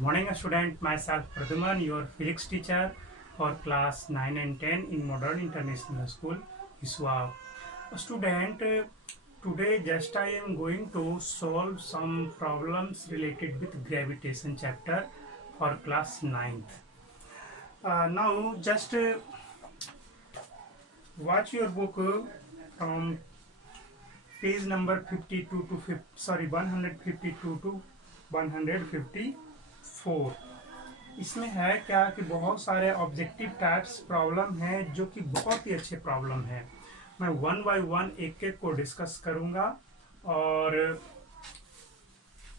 Good morning, student. Myself Pradyuman, your physics teacher for class 9 and 10 in Modern International School, ISWA. Student, today just I am going to solve some problems related with gravitation chapter for class 9th. Now just watch your book from page number 52 to 152 to 154. इसमें है क्या कि बहुत सारे objective types problem है जो कि बहुत ही अच्छे प्रॉब्लम है। मैं वन बाय वन एक एक को डिस्कस करूंगा और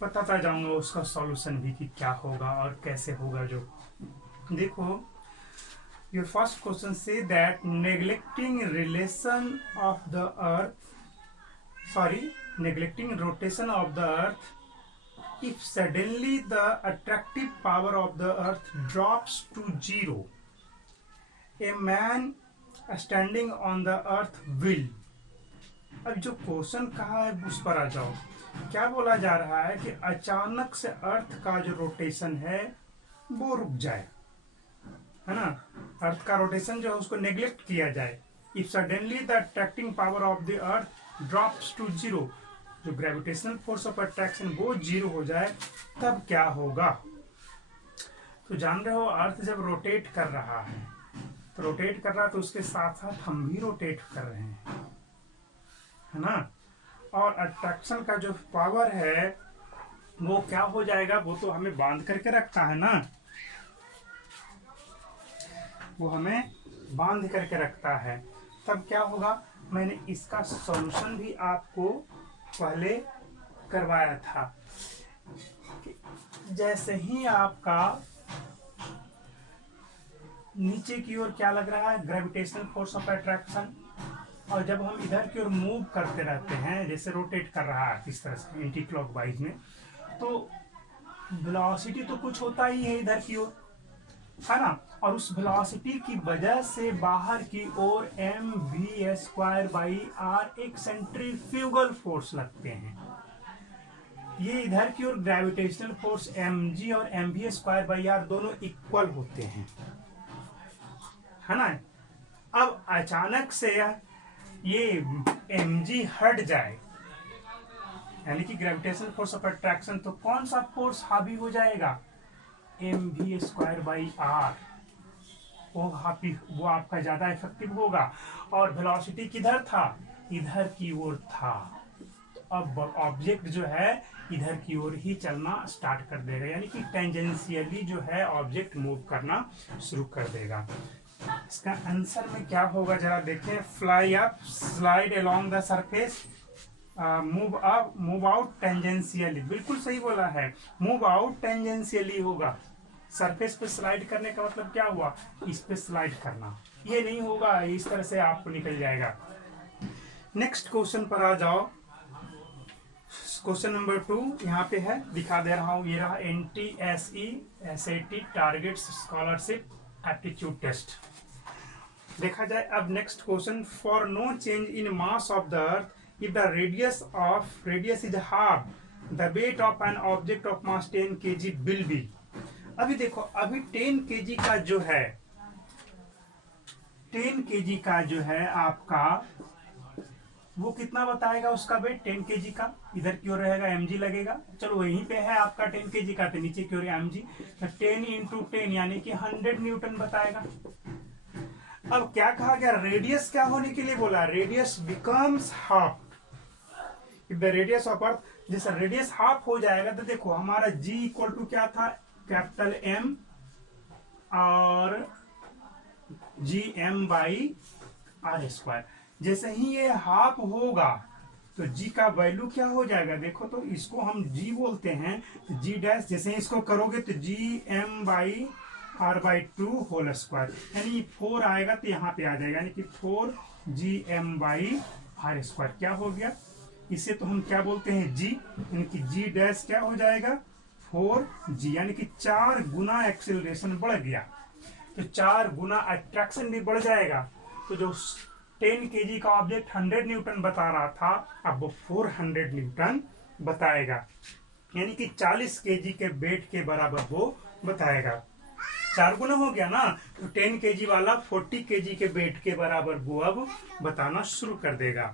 बताता जाऊंगा उसका सॉल्यूशन भी कि क्या होगा और कैसे होगा। जो देखो, your first question say that neglecting rotation of the earth, if suddenly the attractive power of the earth drops to zero, a man standing on the earth will। अब जो क्वेश्चन कहा है उस पर आ जाओ। क्या बोला जा रहा है कि अचानक से अर्थ का जो रोटेशन है वो रुक जाए, है ना। अर्थ का रोटेशन जो है उसको नेग्लेक्ट किया जाए। if suddenly the attracting power of the earth drops to zero, जो ग्रेविटेशनल फोर्स ऑफ अट्रैक्शन वो जीरो हो जाए, तब क्या होगा। तो जान रहे हो, अर्थ जब रोटेट कर रहा है तो रोटेट कर रहा है तो उसके साथ साथ हम भी रोटेट कर रहे हैं, है ना। और अट्रैक्शन का जो पावर है वो क्या हो जाएगा, वो तो हमें बांध करके रखता है ना, वो हमें बांध करके रखता है। तब क्या होगा, मैंने इसका सॉल्यूशन भी आपको पहले करवाया था। जैसे ही आपका नीचे की ओर क्या लग रहा है, ग्रेविटेशनल फोर्स ऑफ अट्रैक्शन, और जब हम इधर की ओर मूव करते रहते हैं, जैसे रोटेट कर रहा है इस तरह से एंटी क्लॉकवाइज में, तो वेलोसिटी तो कुछ होता ही है इधर की ओर, है ना। और उस वेलोसिटी की वजह से बाहर की ओर mv² एक सेंट्रीफ्यूगल फोर्स लगते हैं। ये इधर की ओर ग्रेविटेशनल फोर्स mg और mv² दोनों इक्वल होते हैं, है ना। अब अचानक से ये mg हट जाए, यानी कि ग्रेविटेशनल फोर्स ऑफ अट्रैक्शन, तो कौन सा फोर्स हावी हो जाएगा, mv²r। वो आपका ज्यादा इफेक्टिव होगा। और वेलोसिटी किधर था, इधर की ओर था। अब ऑब्जेक्ट जो है इधर की ओर ही चलना स्टार्ट कर देगा, यानी कि टेंजेंशियली जो है ऑब्जेक्ट मूव करना शुरू कर देगा। इसका आंसर में क्या होगा जरा देखें। Fly up, slide along the surface, move up, move out tangentially. बिल्कुल सही बोला है, मूव आउट टेंजेंशियली होगा। सरफेस पे स्लाइड करने का मतलब क्या हुआ, इस पे स्लाइड करना। ये नहीं होगा, इस तरह से आपको निकल जाएगा। नेक्स्ट क्वेश्चन पर आ जाओ। क्वेश्चन नंबर 2 यहाँ पे है, दिखा दे रहा हूँ। ये रहा NTSE SAT targets scholarship aptitude test. देखा जाए अब next question. For no change in mass of the earth if the radius is half the weight of an object of mass 10 kg will be. अभी देखो, अभी 10 kg का जो है, 10 kg का जो है आपका, वो कितना बताएगा उसका वेट 10 kg का। इधर की ओर रहेगा mg लगेगा, चलो वहीं पे है आपका 10 kg का, तो नीचे की ओर mg, तो 10 × 10 यानी कि 100 न्यूटन बताएगा। अब क्या कहा गया, रेडियस क्या होने के लिए बोला, radius becomes half if the radius of earth. जैसे रेडियस हाफ हो जाएगा तो देखो हमारा g इक्वल टू क्या था, कैपिटल M और gm/r²। जैसे ही ये हाफ होगा तो g का वैल्यू क्या हो जाएगा, देखो तो इसको हम g बोलते हैं, तो g', जैसे ही इसको करोगे तो gm/r/2 होल², यानी 4 आएगा तो यहाँ पे आ जाएगा, यानी कि 4 gm/r²। क्या हो गया, इसे तो हम क्या बोलते हैं g, यानी कि g' क्या हो जाएगा 4g, यानी कि 4 गुना एक्सेलरेशन बढ़ गया, तो 4 गुना अट्रैक्शन भी बढ़ जाएगा। तो जो 10 kg का ऑब्जेक्ट 100 न्यूटन बता रहा था, अब वो 400 न्यूटन बताएगा। यानी कि 40 केजी के वेट के बराबर वो बताएगा। 4 गुना हो गया ना, तो 10 केजी वाला 40 केजी के वेट के बराबर वो अब बताना शुरू कर देगा।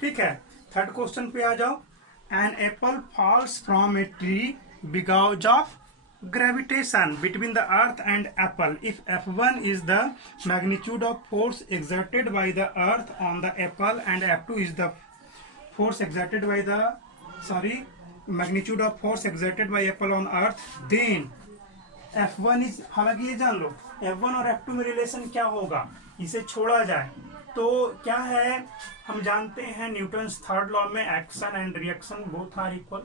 ठीक है, थर्ड क्वेश्चन पे आ जाओ। An apple falls from a tree because of gravitation between the earth and apple. If F1 is the magnitude of force exerted by the earth on the apple and F2 is the force exerted by the magnitude of force exerted by apple on earth, then F1 is, हालांकि ये जान लो F1 और F2 में relation क्या होगा, इसे छोड़ा जाए तो क्या है, हम जानते हैं न्यूटन्स थर्ड लॉ में action and reaction both are equal.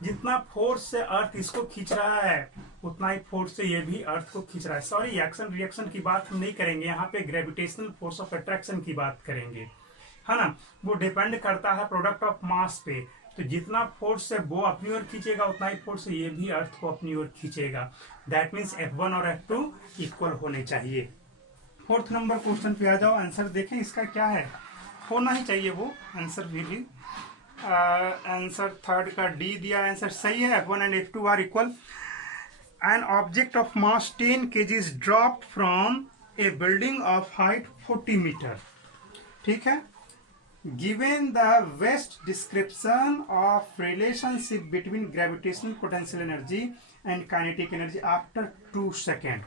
जितना फोर्स से अर्थ इसको खींच रहा है उतना ही फोर्स से ये भी अर्थ को खींच रहा है। सॉरी, एक्शन रिएक्शन की बात हम नहीं करेंगे, यहाँ पे ग्रेविटेशनल फोर्स ऑफ अट्रैक्शन की बात करेंगे, है ना। वो डिपेंड करता है प्रोडक्ट ऑफ मास पे। तो जितना फोर्स से वो अपनी ओर खींचेगा उतना ही फोर्स से ये भी अर्थ को अपनी ओर खींचेगा। दैट मीन्स F1 और F2 इक्वल होने चाहिए। फोर्थ नंबर क्वेश्चन पे आ जाओ, आंसर देखें इसका क्या है, होना ही चाहिए वो आंसर भी। आंसर थर्ड का डी दिया, आंसर सही है। F1 and F2 are equal. An object of mass 10 kg is dropped from a building of height 40 metre. ठीक है, given the best description of relationship between gravitational potential energy and kinetic energy after 2 second.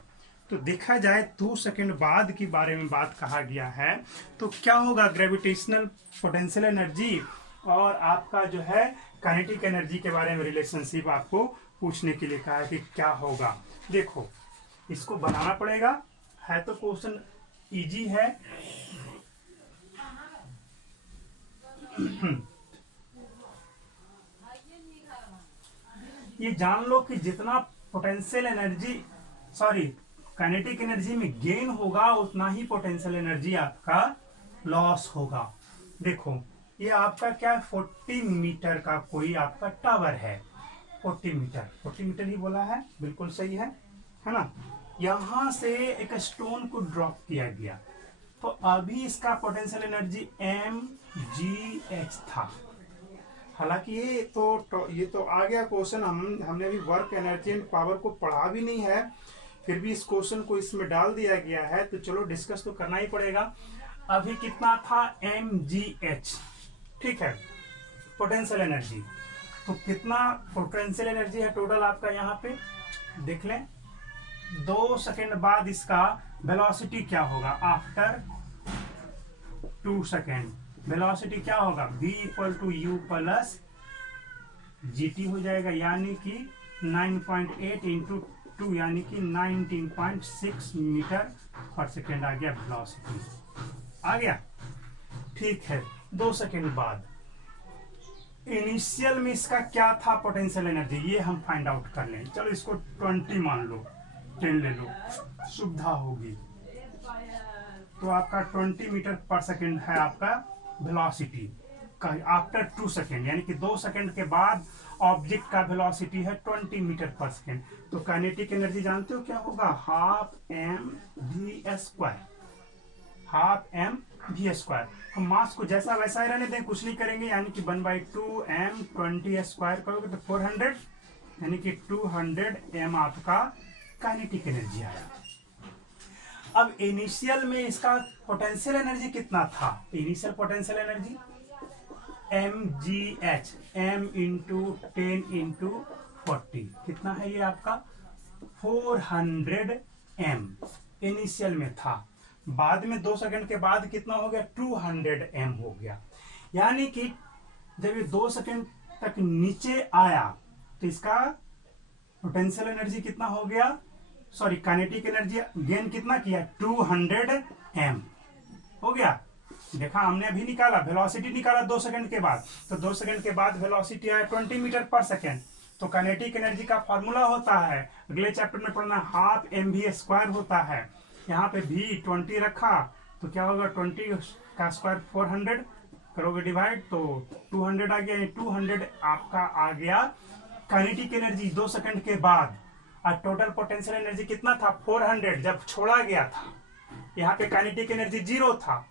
तो देखा जाए 2 second बाद के बारे में बात कहा गया है, तो क्या होगा, ग्रेविटेशनल पोटेंशियल एनर्जी और आपका जो है काइनेटिक एनर्जी के बारे में रिलेशनशिप आपको पूछने के लिए कहा है कि क्या होगा। देखो इसको बनाना पड़ेगा, है तो क्वेश्चन इजी है। ये जान लो कि जितना पोटेंशियल एनर्जी काइनेटिक एनर्जी में गेन होगा उतना ही पोटेंशियल एनर्जी आपका लॉस होगा। देखो ये आपका क्या है, 40 मीटर का कोई आपका टावर है। 40 मीटर ही बोला है, बिल्कुल सही है ना। यहां से एक स्टोन को ड्रॉप किया गया, तो अभी इसका पोटेंशियल एनर्जी mgh था। हालांकि ये तो आ गया क्वेश्चन, हमने अभी वर्क एनर्जी एंड पावर को पढ़ा भी नहीं है, फिर भी इस क्वेश्चन को इसमें डाल दिया गया है, तो चलो डिस्कस तो करना ही पड़ेगा। अभी कितना था, mgh। ठीक है, पोटेंशियल एनर्जी, तो कितना पोटेंशियल एनर्जी है टोटल आपका, यहाँ पे देख लें। 2 सेकेंड बाद इसका वेलोसिटी क्या होगा, आफ्टर 2 सेकेंड वेलोसिटी क्या होगा, v = u + gt हो जाएगा, यानी कि 9.8 × 2 यानी कि 19.6 मीटर पर सेकेंड आ गया वेलोसिटी, आ गया। ठीक है, 2 सेकेंड बाद इनिशियल में इसका क्या था पोटेंशियल एनर्जी, ये हम फाइंड आउट कर लें। चलो इसको 20 मान लो, 10 ले लो, सुविधा होगी। तो आपका 20 मीटर पर सेकेंड है आपका वेलोसिटी का आफ्टर 2 सेकेंड, यानी कि 2 सेकेंड के बाद ऑब्जेक्ट का वेलोसिटी है 20 मीटर पर सेकेंड। तो काइनेटिक एनर्जी जानते हो क्या होगा, हाफ एम वी स्क्वायर। हम मास को जैसा वैसा ही रहने दें, कुछ नहीं करेंगे, यानी कि 1/2 m 20 स्क्वायर करोगे तो 400, यानी कि 200 m आपका काइनेटिक एनर्जी आया। अब इनिशियल में इसका पोटेंशियल एनर्जी कितना था, initial potential energy mgh, m × 10 × 40 कितना है ये आपका 400 m इनिशियल में था। बाद में 2 सेकंड के बाद कितना हो गया, 200 m हो गया। यानी कि जब ये 2 सेकंड तक नीचे आया तो इसका पोटेंशियल एनर्जी कितना हो गया, काइनेटिक एनर्जी गेन कितना किया, 200 m हो गया। देखा हमने अभी निकाला, वेलोसिटी निकाला 2 सेकंड के बाद, तो 2 सेकंड के बाद वेलोसिटी आया 20 मीटर पर सेकंड। तो काइनेटिक एनर्जी का फॉर्मूला होता है, अगले चैप्टर में पढ़ना, हाफ mv² होता है। यहाँ पे भी 20 रखा तो क्या होगा, 20 का स्क्वायर 400 करोगे डिवाइड तो 200 आ गया, 200 आपका आ गया काइनेटिक एनर्जी 2 सेकंड के बाद। और टोटल पोटेंशियल एनर्जी कितना था, 400 जब छोड़ा गया था। यहाँ पे काइनेटिक एनर्जी 0 था।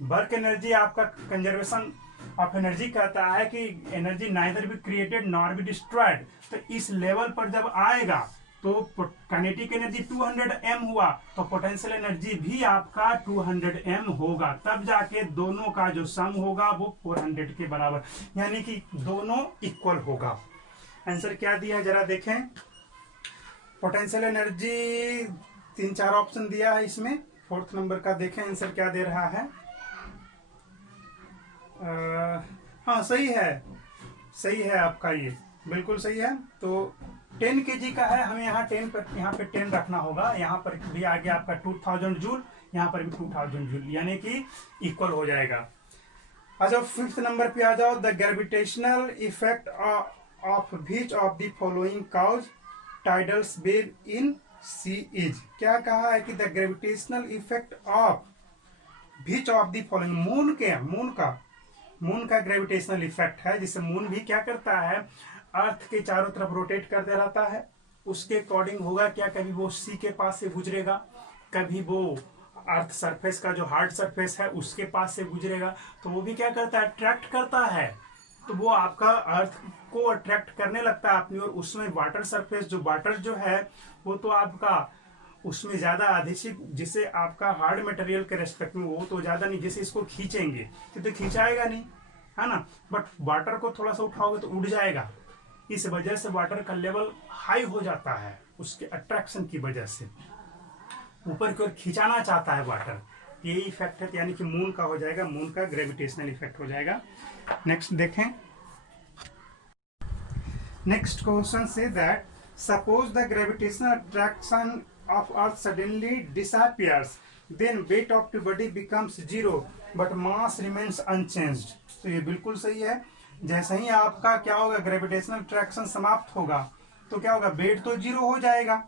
वर्क एनर्जी आपका कंजर्वेशन ऑफ एनर्जी कहता है कि energy neither be created nor be destroyed. तो इस लेवल पर जब आएगा तो काइनेटिक एनर्जी 200 m हुआ, तो पोटेंशियल एनर्जी भी आपका 200 m होगा, तब जाके दोनों का जो सम होगा वो 400 के बराबर, यानी कि दोनों इक्वल होगा। आंसर क्या दिया है जरा देखें। पोटेंशियल एनर्जी 3-4 ऑप्शन दिया है इसमें, 4th नंबर का देखें आंसर क्या दे रहा है। हाँ सही है, सही है आपका, ये बिल्कुल सही है। तो 10 kg का है, हमें यहाँ 10 पर, यहाँ पे 10 रखना होगा। यहाँ पर भी आ गया आपका 2000 जूल, यहाँ पर भी 2000 जूल, यानी कि इक्वल हो जाएगा। अच्छा 5th नंबर पे आ जाओ। The gravitational effect of which of the following cause tidals wave in sea is. क्या कहा है कि the gravitational effect of which of the following, moon का ग्रेविटेशनल इफेक्ट है, जिससे मून भी क्या करता है, अर्थ के चारों तरफ रोटेट करते रहता है। उसके अकॉर्डिंग होगा क्या, कभी वो सी के पास से गुजरेगा, कभी वो अर्थ सरफेस का जो हार्ड सरफेस है उसके पास से गुजरेगा, तो वो भी क्या करता है, अट्रैक्ट करता है। तो वो आपका अर्थ को अट्रैक्ट करने लगता है अपनी ओर। उसमें वाटर सरफेस, जो वाटर जो है वो तो आपका उसमें ज्यादा अधिक, जिसे आपका हार्ड मटेरियल के रेस्पेक्ट में वो तो ज्यादा नहीं, जैसे इसको खींचेंगे तो खींचाएगा नहीं, है ना, बट वाटर को थोड़ा सा उठाओगे तो उड़ जाएगा। इस वजह से वाटर का लेवल हाई हो जाता है, उसके अट्रैक्शन की वजह से ऊपर की ओर खिंचाना चाहता है वाटर। ये इफेक्ट है, यानी कि मून का हो जाएगा, मून का ग्रेविटेशनल इफेक्ट हो जाएगा। नेक्स्ट देखें। Next question say that suppose the gravitational attraction of earth suddenly disappears, then weight of the body becomes 0 but mass remains unchanged। तो ये बिल्कुल सही है। जैसे ही आपका क्या होगा, ग्रेविटेशनल अट्रैक्शन समाप्त होगा तो क्या होगा, वेट तो 0 हो जाएगा,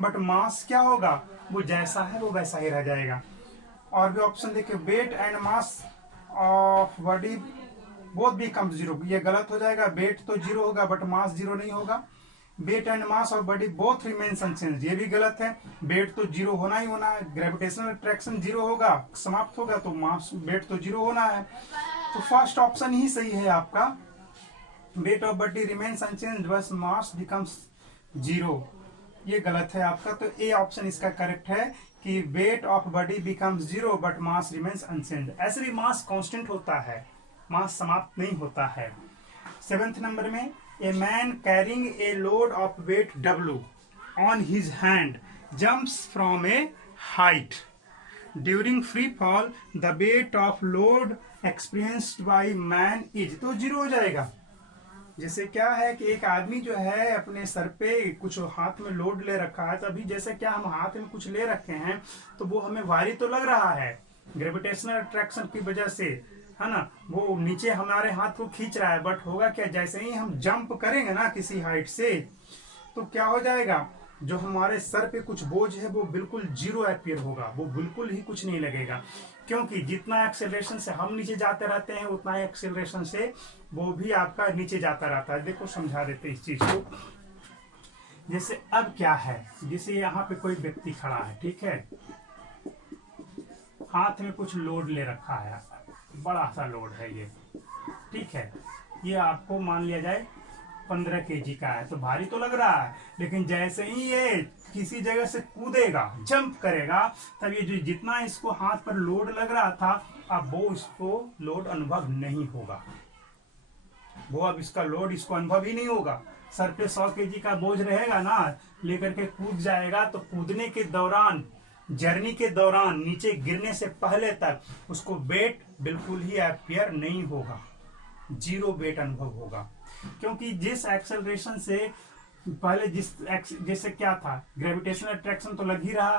बट मास क्या होगा, वो जैसा है वो वैसा ही रह जाएगा। और भी ऑप्शन देखिए, weight and mass of body both becomes 0, ये गलत हो जाएगा। वेट तो 0 होगा बट मास 0 नहीं होगा। Weight and mass of body both remains unchanged, ये भी गलत है। वेट तो 0 होना ही होना है, ग्रेविटेशनल अट्रैक्शन 0 होगा, समाप्त होगा, तो मास वेट तो 0 होना है। तो फर्स्ट ऑप्शन ही सही है आपका, weight of body remains unchanged बस मास बिकम्स 0, ये गलत है आपका। तो ए ऑप्शन इसका करेक्ट है कि weight of body becomes 0 but mass remains unchanged. ऐसे भी मास कांस्टेंट होता है, मास समाप्त नहीं होता है। 7th नंबर में, a man carrying a load of weight W on his hand jumps from a height. During free fall, the weight of load experienced by man is, तो 0 हो जाएगा। जैसे क्या है कि एक आदमी जो है अपने सर पे कुछ हाथ में लोड ले रखा है, तभी जैसे क्या हम हाथ में कुछ ले रखे हैं तो वो हमें भारी तो लग रहा है ग्रेविटेशनल अट्रैक्शन की वजह से, है ना, वो नीचे हमारे हाथ को खींच रहा है, बट होगा क्या, जैसे ही हम जंप करेंगे ना किसी हाइट से, तो क्या हो जाएगा, जो हमारे सर पे कुछ बोझ है वो बिल्कुल 0 अपीयर होगा, वो बिल्कुल ही कुछ नहीं लगेगा। क्योंकि जितना एक्सेलरेशन से हम नीचे जाते रहते हैं उतना ही एक्सेलरेशन से वो भी आपका नीचे जाता रहता है। देखो समझा देते इस चीज को। जैसे अब क्या है, जैसे यहाँ पे कोई व्यक्ति खड़ा है, ठीक है, हाथ में कुछ लोड ले रखा है, बड़ा सा लोड है ये, ठीक है, ये आपको मान लिया जाए 15 kg का है, तो भारी तो लग रहा है, लेकिन जैसे ही ये किसी जगह से कूदेगा, जंप करेगा, तब ये जो जितना इसको हाथ पर लोड लग रहा था, अब वो इसको लोड अनुभव नहीं होगा, वो अब इसका लोड इसको अनुभव ही नहीं होगा। सर पे 100 kg का बोझ रहेगा ना, लेकर के कूद जाएगा, तो कूदने के दौरान, जर्नी के दौरान, नीचे गिरने से पहले तक उसको वेट बिल्कुल ही अपीयर नहीं होगा, 0 वेट अनुभव होगा। क्योंकि जिस एक्सेलरेशन से पहले जैसे क्या था, ग्रेविटेशनल अट्रैक्शन तो लग ही रहा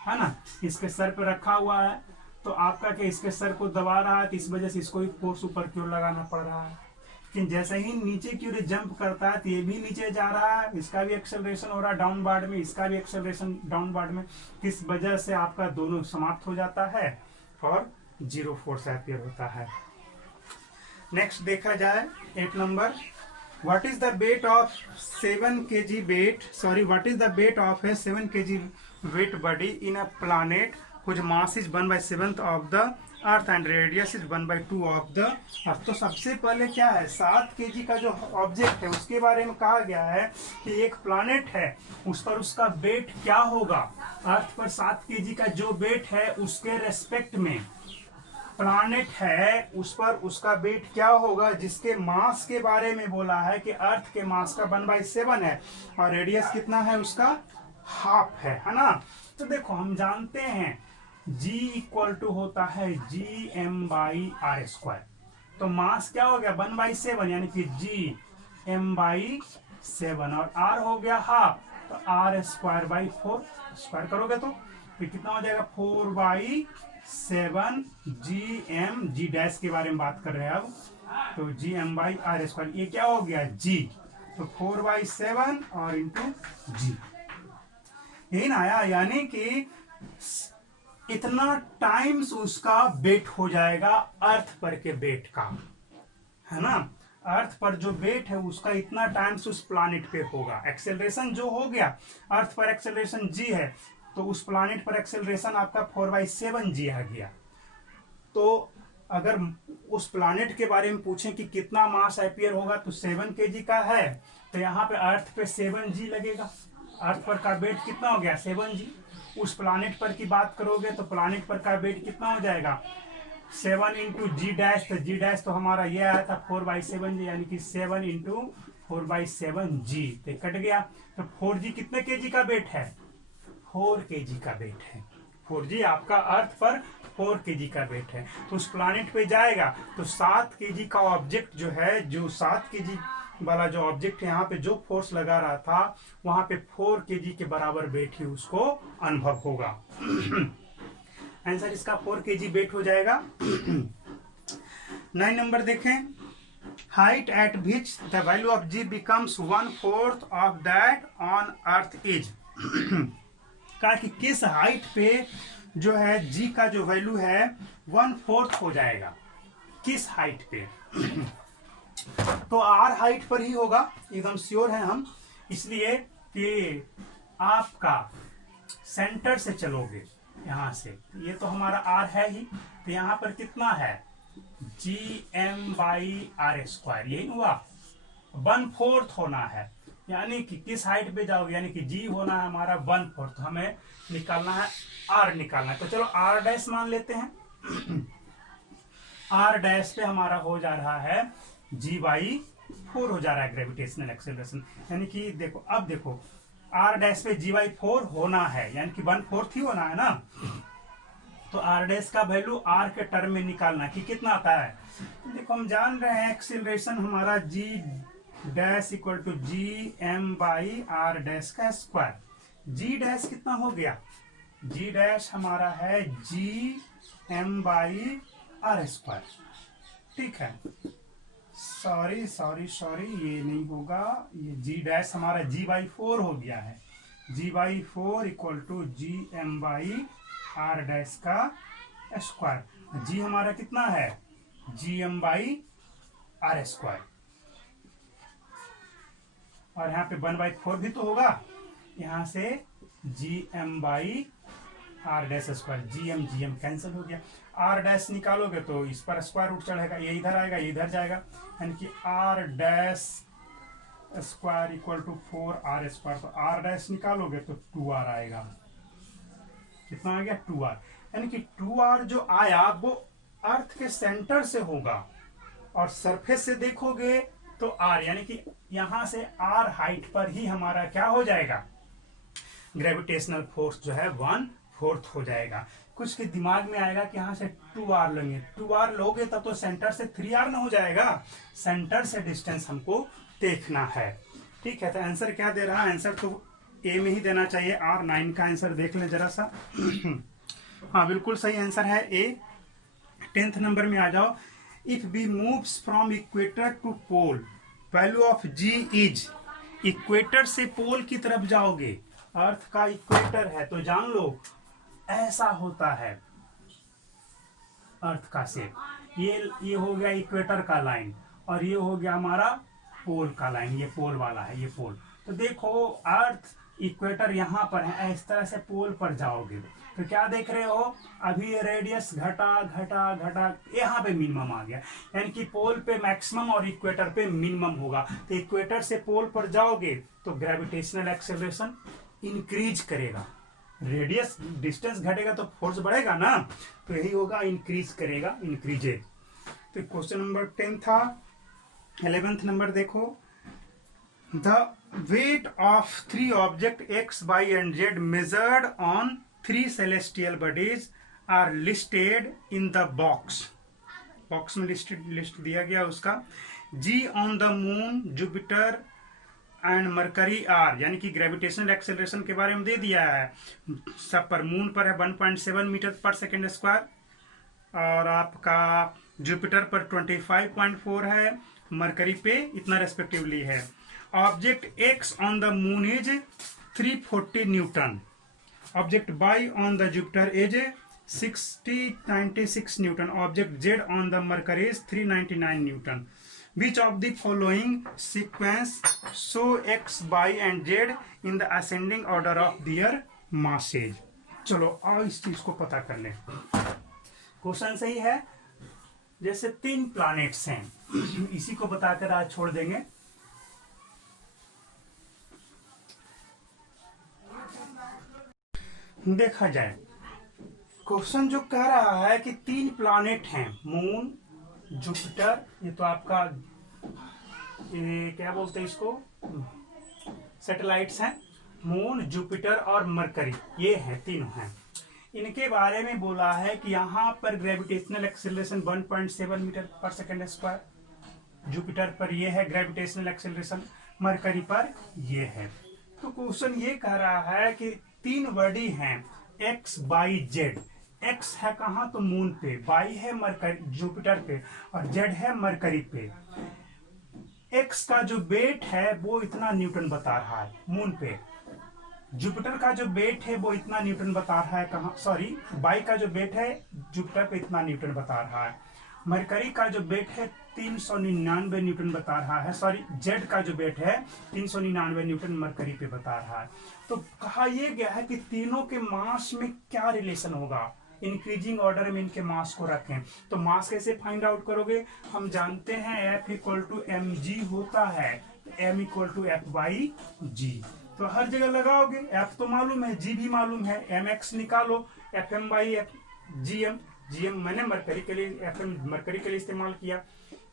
है ना, इसके सर पे रखा हुआ है, तो आपका क्या इसके सर को दबा रहा है, तो इस वजह से इसको भी फोर्स ऊपर की ओर लगाना पड़ रहा है। लेकिन जैसे ही नीचे की ओर जंप करता है तो ये भी नीचे जा रहा है, इसका भी एक्सेलरेशन हो रहा है डाउनवर्ड में, इसका भी एक्सेलरेशन डाउनवर्ड में, किस वजह से आपका दोनों समाप्त हो जाता है और 0 फोर्स अपीयर होता है। नेक्स्ट देखा जाए 8 number, what is the weight of 7 kg weight, what is the weight of a 7 kg weight body in a planet whose mass is 1/7 of the earth and radius is 1/2 of the अर्थ। तो सबसे पहले क्या है, 7 kg का जो object है उसके बारे में कहा गया है कि एक प्लैनेट है, उस पर उसका वेट क्या होगा। अर्थ पर 7 kg का जो वेट है उसके रेस्पेक्ट में प्लैनेट है उस पर उसका वेट क्या होगा, जिसके मास के बारे में बोला है कि अर्थ के मास का 1/7 है और रेडियस कितना है उसका, हाफ है ना। तो देखो हम जानते हैं G इक्वल टू होता है Gm/r²। तो मास क्या हो गया 1/7 यानी कि Gm/7 और r हो गया हाफ, तो r² बाई 4 स्क्वायर करोगे तो फिर कितना हो जाएगा 4/7 Gm, G डैश के बारे में बात कर रहे हैं अब, तो Gm/r²। ये क्या हो गया G, तो 4/7 और इंटू G, यही ना आया, यानी कि इतना टाइम्स उसका वेट हो जाएगा अर्थ पर के वेट का, है ना। अर्थ पर जो वेट है उसका इतना टाइम्स उस प्लैनेट पे होगा। एक्सेलरेशन जो हो गया, अर्थ पर एक्सेलरेशन g है, तो उस प्लैनेट पर एक्सेलरेशन आपका 4/7 g आ गया। तो अगर उस प्लैनेट के बारे में पूछें कि कितना मास एपियर होगा, तो 7 kg का है, तो यहाँ पे अर्थ पे 7g लगेगा। अर्थ पर का वेट कितना हो गया 7g। उस प्लैनेट पर की बात करोगे तो प्लैनेट पर का वेट कितना हो जाएगा 7 इंटू जी डैश, तो जी डैश तो हमारा ये आया था 4/7g, यानी कि 7 इंटू 4/7g, तो कट गया। तो 4g कितने केजी का वेट है, 4 kg का वेट है। 4g आपका अर्थ पर 4 kg का वेट है, तो उस प्लैनेट पे जाएगा तो 7 kg का ऑब्जेक्ट जो है, जो 7 kg वाला जो ऑब्जेक्ट यहाँ पे जो फोर्स लगा रहा था वहां पे 4 kg के बराबर वेट ही उसको अनुभव होगा। आंसर इसका 4 kg वेट हो जाएगा। 9 नंबर देखें, height eight which the value of g becomes 1/4 of that on earth is. कहा कि किस हाइट पे जो है g का जो वैल्यू है 1/4 हो जाएगा, किस हाइट पे। तो r हाइट पर ही होगा, एकदम श्योर है हम, इसलिए कि आपका सेंटर से चलोगे यहां से, ये तो हमारा r है ही, तो यहां पर कितना है Gm/r², यही हुआ 1/4 होना है, यानी कि किस हाइट पे जाओगे, यानी कि g होना है हमारा 1/4, हमें निकालना है r निकालना है। तो चलो r डैश मान लेते हैं। r डैश पे हमारा हो जा रहा है G/4 हो जा रहा है ग्रेविटेशनल एक्सेलरेशन, यानी कि देखो अब देखो r डैश पे G/4 होना है, यानी कि 1/4 ही होना है ना। तो r डैश का वैल्यू r के टर्म में निकालना कि कितना आता है। देखो हम जान रहे हैं एक्सेलरेशन हमारा G dash equal to Gm/r dash का स्क्वायर। G डैश कितना हो गया, G डैश हमारा है Gm/r², ठीक है। सॉरी ये नहीं होगा, ये G डैश हमारा G/4 हो गया है, G/4 equal to Gm/r dash का स्क्वायर। G हमारा कितना है Gm/r², और यहाँ पे 1/4 भी तो होगा, यहाँ से Gm/r dash square, Gm cancel हो गया। r डैश निकालोगे तो इस पर स्क्वायर रूट चढ़ेगा, ये इधर आएगा ये इधर जाएगा, यानी कि r dash square equal to 4r²। तो r डैश निकालोगे तो 2r आएगा, कितना आ गया 2r, यानी कि 2r जो आया वो अर्थ के सेंटर से होगा, और सरफेस से देखोगे तो r, यानी कि यहां से r हाइट पर ही हमारा क्या हो जाएगा, ग्रेविटेशनल फोर्स जो है 1/4 हो जाएगा। कुछ के दिमाग में आएगा कि यहाँ से 2r लेंगे, 2r लोगे तब तो सेंटर से 3r न हो जाएगा, सेंटर से डिस्टेंस हमको देखना है, ठीक है। तो आंसर क्या दे रहा है, आंसर तो ए में ही देना चाहिए, R9 का आंसर देख लें जरा सा। हाँ बिल्कुल सही आंसर है ए। 10th नंबर में आ जाओ, if B moves from equator to pole value of g इज। इक्वेटर से पोल की तरफ जाओगे, अर्थ का इक्वेटर है तो जान लो ऐसा होता है अर्थ का शेप, ये हो गया इक्वेटर का लाइन, और ये हो गया हमारा पोल का लाइन, ये पोल वाला है, ये पोल। तो देखो अर्थ इक्वेटर यहाँ पर है, इस तरह से पोल पर जाओगे तो क्या देख रहे हो, अभी ये रेडियस घटा घटा घटा, यहाँ पे मिनिमम आ गया, यानी कि पोल पे मैक्सिमम और इक्वेटर पे मिनिमम होगा। तो इक्वेटर से पोल पर जाओगे तो ग्रेविटेशनल एक्सेलरेशन इंक्रीज करेगा, रेडियस डिस्टेंस घटेगा तो फोर्स बढ़ेगा ना, तो यही होगा इंक्रीज करेगा, इंक्रीजेज। तो क्वेश्चन नंबर 10 था। 11th नंबर देखो, the weight of 3 object x, y and z measured on 3 celestial bodies are listed in the box। Box में लिस्ट दिया गया उसका। G on the moon, Jupiter and Mercury are, यानी कि gravitational acceleration के बारे में दे दिया है। सब पर, मून पर है 1.7 मीटर पर सेकेंड स्क्वायर, और आपका जुपिटर पर 25.4 है, मरकरी पे इतना रेस्पेक्टिवली है। Object x on the moon is 340 Newton, object by on the Jupiter is 96 Newton, object Z on the mercury is 399 Newton. Which of the following sequence show x, y and z in the ascending order of their masses? चलो आओ इस चीज को पता कर लें। Question सही है, जैसे 3 प्लैनेट्स हैं, इसी को बताकर आज छोड़ देंगे। देखा जाए, क्वेश्चन जो कह रहा है कि 3 प्लैनेट हैं, मून, जुपिटर, ये तो आपका ये क्या बोलते हैं इसको, सैटेलाइट्स हैं, मून, जुपिटर और मरकरी, ये हैं, तीनों हैं। इनके बारे में बोला है कि यहाँ पर ग्रेविटेशनल एक्सेलरेशन 1.7 मीटर पर सेकेंड स्क्वायर, जुपिटर पर ये है ग्रेविटेशनल एक्सेलरेशन, मरकरी पर ये है। तो क्वेश्चन ये कह रहा है कि 3 बॉडी हैं एक्स, वाई, जेड। एक्स है कहाँ, तो मून पे, वाई है मरकरी जुपिटर पे, और जेड है मरकरी पे। एक्स का जो वेट है वो इतना न्यूटन बता रहा है मून पे, जुपिटर का जो वेट है वो इतना न्यूटन बता रहा है कहाँ, सॉरी, वाई का जो वेट है जुपिटर पे इतना न्यूटन बता रहा है। मरकरी का जो वेट है 399 न्यूटन बता रहा है, सॉरी, जेड का जो वेट है 399 न्यूटन मरकरी पे बता रहा है। तो कहा यह गया है कि तीनों के मास में क्या रिलेशन होगा, इंक्रीजिंग ऑर्डर में इनके मास को रखें। तो मास कैसे फाइंड आउट करोगे, हम जानते हैं F = mg होता है, m = F/g। तो हर जगह लगाओगे, F तो मालूम है, G भी मालूम है, mx निकालो, Fm/gm, gm मैंने मरकरी के लिए, Fm मरकरी के लिए इस्तेमाल किया,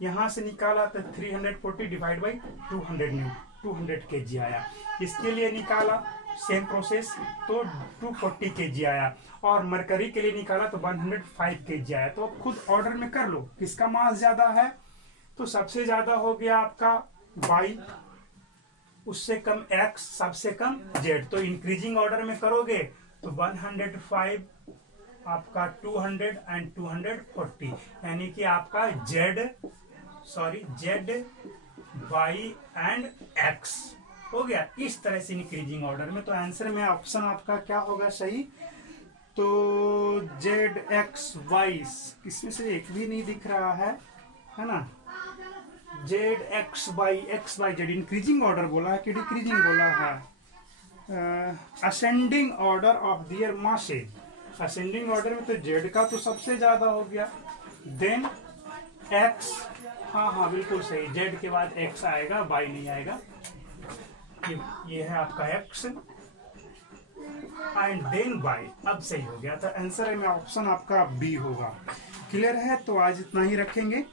यहां से निकाला तो 340 डिवाइड बाई 200 kg आया। इसके लिए निकाला सेम प्रोसेस तो 240 kg आया, और मरकरी के लिए निकाला तो 105 kg आया। तो अब खुद ऑर्डर में कर लो किसका मास ज्यादा है, तो सबसे ज्यादा हो गया आपका y, उससे कम x, सबसे कम z। तो इंक्रीजिंग ऑर्डर में करोगे तो 105, आपका 200 एंड 240, यानी कि आपका z, y एंड x हो गया इस तरह से इंक्रीजिंग ऑर्डर में। तो आंसर में ऑप्शन आपका क्या होगा सही, तो जेड एक्स वाई, इसमें से एक भी नहीं दिख रहा है ना, Z X Y Z increasing order बोला है कि डिक्रीजिंग बोला है, ascending order of their masses, ascending order में तो जेड का तो सबसे ज्यादा हो गया, देन एक्स, हाँ बिल्कुल सही, जेड के बाद एक्स आएगा, वाई नहीं आएगा, ये है आपका एक्स एंड देन वाई। अब सही हो गया, तो आंसर में ऑप्शन आपका बी होगा। क्लियर है, तो आज इतना ही रखेंगे।